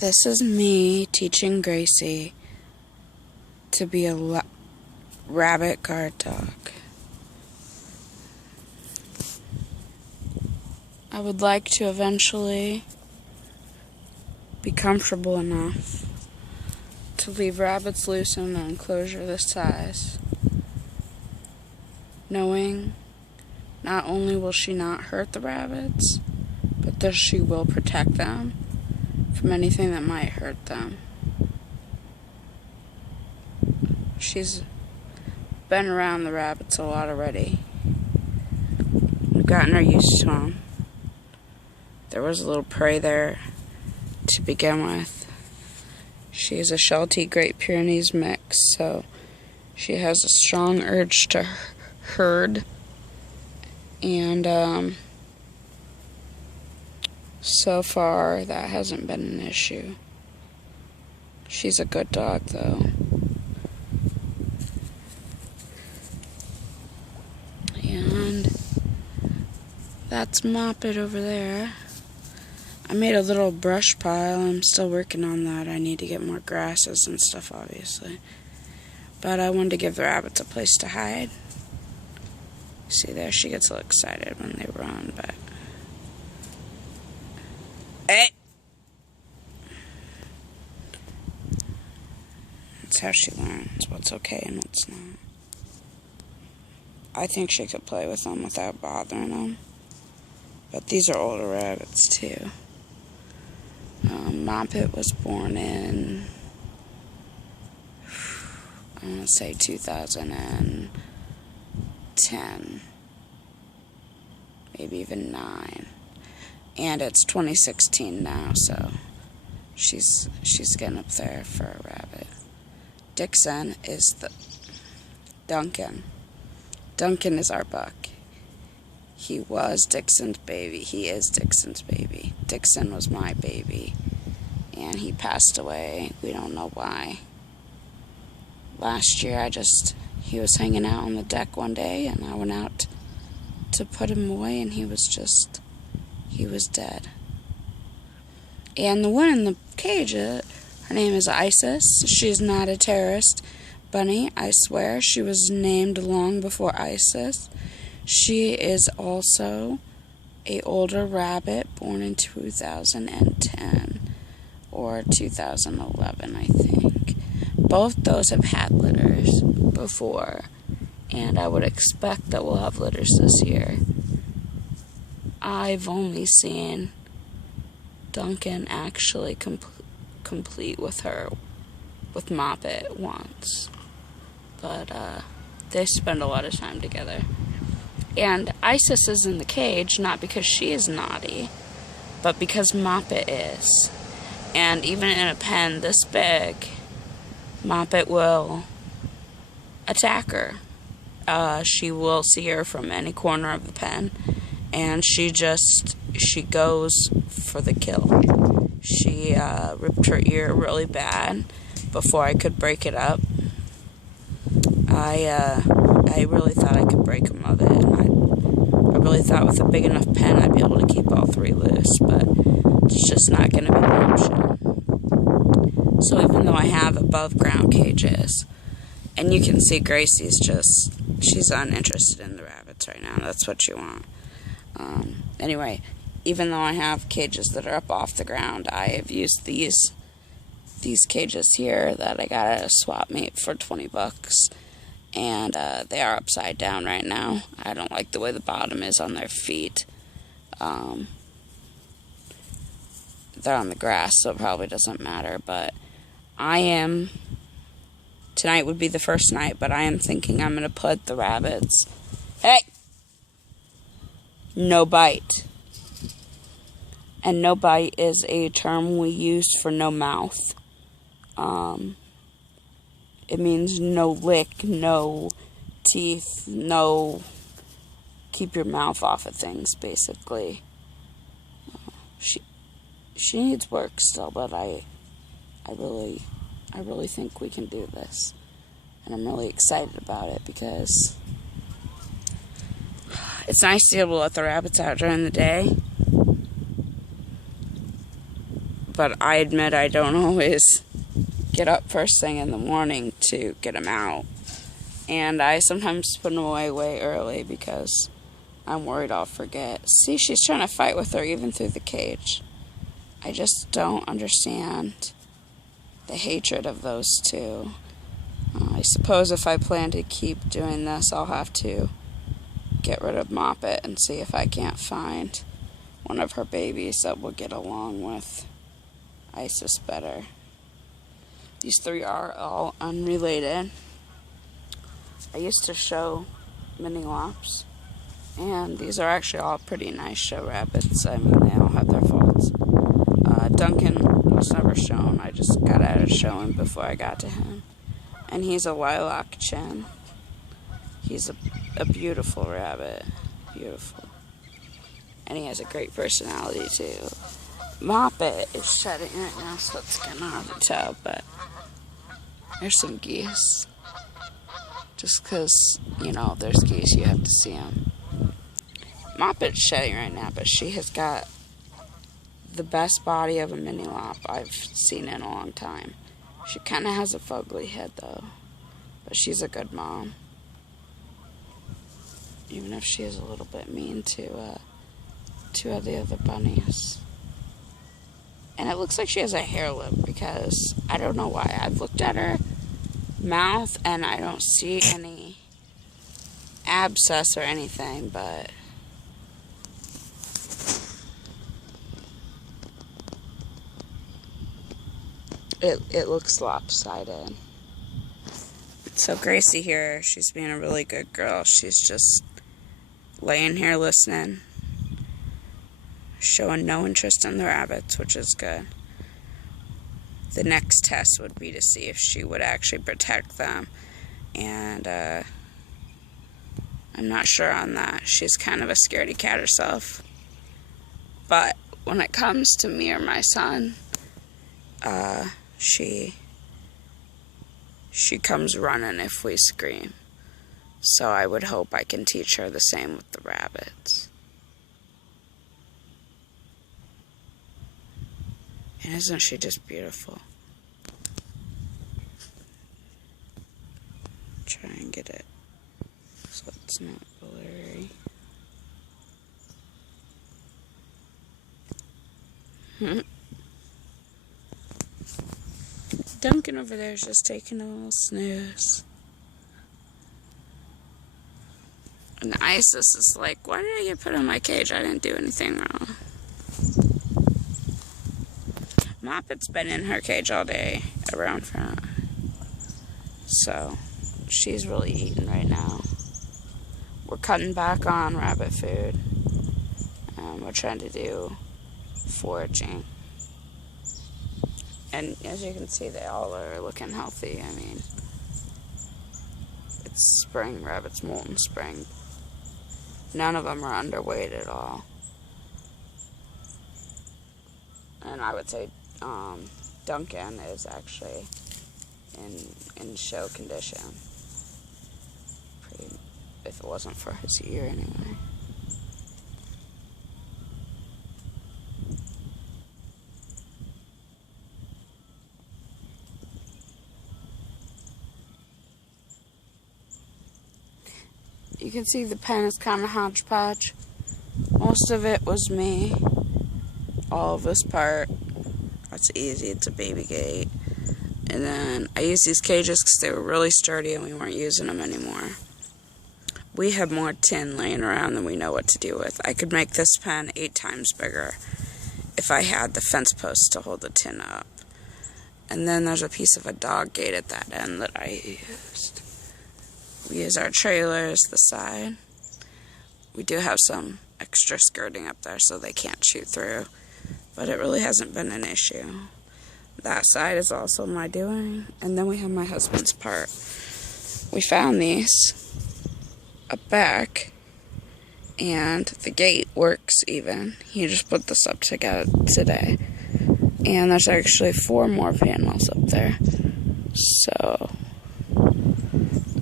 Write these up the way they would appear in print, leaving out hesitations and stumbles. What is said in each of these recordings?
This is me teaching Gracie to be a rabbit guard dog. I would like to eventually be comfortable enough to leave rabbits loose in an enclosure this size, knowing not only will she not hurt the rabbits, but that she will protect them from anything that might hurt them. She's been around the rabbits a lot already. We've gotten her used to them. There was a little prey there to begin with. She is a Sheltie Great Pyrenees mix, so she has a strong urge to herd, and so far that hasn't been an issue. She's a good dog, though. And that's Moppet over there. I made a little brush pile. I'm still working on that. I need to get more grasses and stuff, obviously. But I wanted to give the rabbits a place to hide. See there, she gets a little excited when they run, but... Hey! That's how she learns what's okay and what's not. I think she could play with them without bothering them. But these are older rabbits, too. Moppet was born in, I want to say 2010, maybe even 9, and it's 2016 now, so she's getting up there for a rabbit. Dixon is Duncan. Duncan is our buck. He was Dixon's baby. He is Dixon's baby. Dixon was my baby, and he passed away. We don't know why. Last year, he was hanging out on the deck one day, and I went out to put him away, and he was dead. And the one in the cage, her name is Isis. She's not a terrorist bunny, I swear. She was named long before Isis. She is also an older rabbit born in 2010 or 2011, I think. Both those have had litters before, and I would expect that we'll have litters this year. I've only seen Duncan actually complete with Moppet once, but they spend a lot of time together. And Isis is in the cage, not because she is naughty, but because Moppet is. And even in a pen this big, Moppet will attack her. She will see her from any corner of the pen, and she goes for the kill. She ripped her ear really bad before I could break it up. I really thought I could break them of it, and I really thought with a big enough pen I'd be able to keep all three loose, but it's just not going to be an option. So even though I have above ground cages, and you can see Gracie's she's uninterested in the rabbits right now. That's what you want. Anyway, even though I have cages that are up off the ground, I have used these cages here that I got at a swap meet for $20. And they are upside down right now. I don't like the way the bottom is on their feet. They're on the grass, so it probably doesn't matter. But tonight would be the first night, but I am thinking I'm going to put the rabbits... Hey! No bite. And no bite is a term we use for no mouth. It means no lick, no teeth, no keep your mouth off of things, basically. She needs work still, but I really think we can do this. And I'm really excited about it because it's nice to be able to let the rabbits out during the day. but I admit I don't always get up first thing in the morning to get them out. And I sometimes put them away way early because I'm worried I'll forget. See, she's trying to fight with her even through the cage. I just don't understand the hatred of those two. I suppose if I plan to keep doing this, I'll have to get rid of Moppet and see if I can't find one of her babies that will get along with Isis better. These three are all unrelated. I used to show mini lops, and these are actually all pretty nice show rabbits. I mean, they all have their faults. Duncan was never shown. I just got out of showing before I got to him. And he's a lilac chin. He's a beautiful rabbit. Beautiful. And he has a great personality, too. Moppet is shedding right now, so it's kind of hard to tell, but there's some geese. Just because, you know, there's geese, you have to see them. Moppet's shedding right now, but she has got the best body of a mini lop I've seen in a long time. She kind of has a fugly head, though, but she's a good mom. Even if she is a little bit mean to two of the other bunnies. And it looks like she has a hair lip because I don't know why. I've looked at her mouth and I don't see any abscess or anything, but it looks lopsided. So Gracie here, she's being a really good girl. She's just laying here listening, showing no interest in the rabbits, which is good. The next test would be to see if she would actually protect them, and I'm not sure on that. She's kind of a scaredy cat herself, but when it comes to me or my son, she comes running if we scream. So I would hope I can teach her the same with the rabbits. And isn't she just beautiful? Try and get it so it's not blurry. Duncan over there is just taking a little snooze. And Isis is like, why did I get put in my cage? I didn't do anything wrong. Moppet's been in her cage all day around front. So, she's really eating right now. We're cutting back on rabbit food. We're trying to do foraging. And as you can see, they all are looking healthy. I mean, it's spring. Rabbits molt in spring. None of them are underweight at all. And I would say Duncan is actually in show condition. If it wasn't for his ear, anyway. You can see the pen is kind of hodgepodge. Most of it was me. All of this part. That's easy. It's a baby gate. And then I used these cages because they were really sturdy and we weren't using them anymore. We have more tin laying around than we know what to do with. I could make this pen 8 times bigger if I had the fence posts to hold the tin up. And then there's a piece of a dog gate at that end that I used. We use our trailers, the side. We do have some extra skirting up there so they can't shoot through, but it really hasn't been an issue. That side is also my doing, and then we have my husband's part. We found these up back, and the gate works even. He just put this up together today, and there's actually 4 more panels up there. So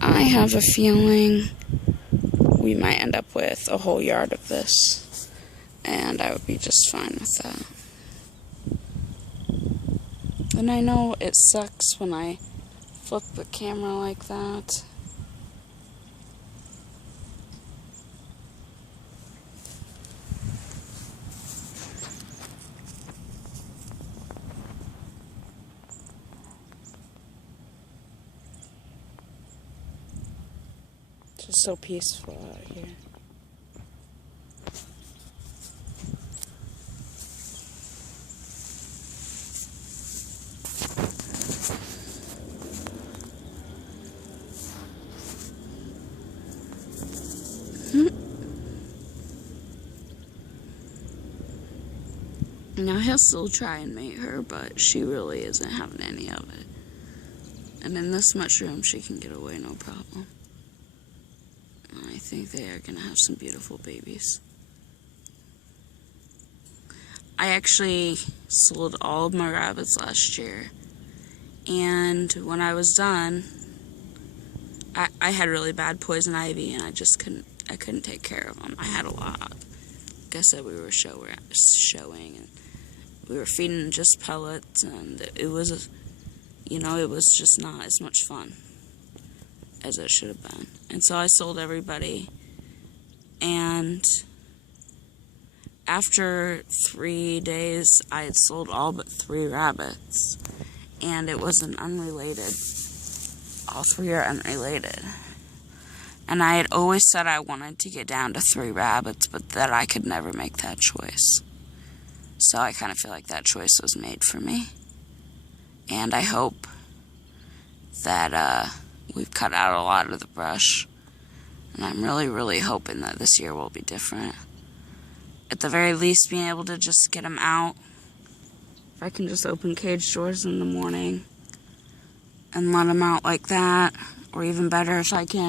I have a feeling we might end up with a whole yard of this, and I would be just fine with that. And I know it sucks when I flip the camera like that. Just so peaceful out here. Now he'll still try and mate her, but she really isn't having any of it. And in this much room, she can get away no problem. I think they are gonna have some beautiful babies. I actually sold all of my rabbits last year, and when I was done, I had really bad poison ivy, and I couldn't take care of them. I had a lot. Like I said, we were showing, and we were feeding them just pellets, and it was, it was just not as much fun as it should have been. And so I sold everybody, and after 3 days, I had sold all but 3 rabbits, and it was an unrelated. All 3 are unrelated. And I had always said I wanted to get down to 3 rabbits, but that I could never make that choice. So I kind of feel like that choice was made for me. And I hope that we've cut out a lot of the brush. And I'm really, really hoping that this year will be different. At the very least, being able to just get them out. If I can just open cage doors in the morning and let them out like that. Or even better, if I can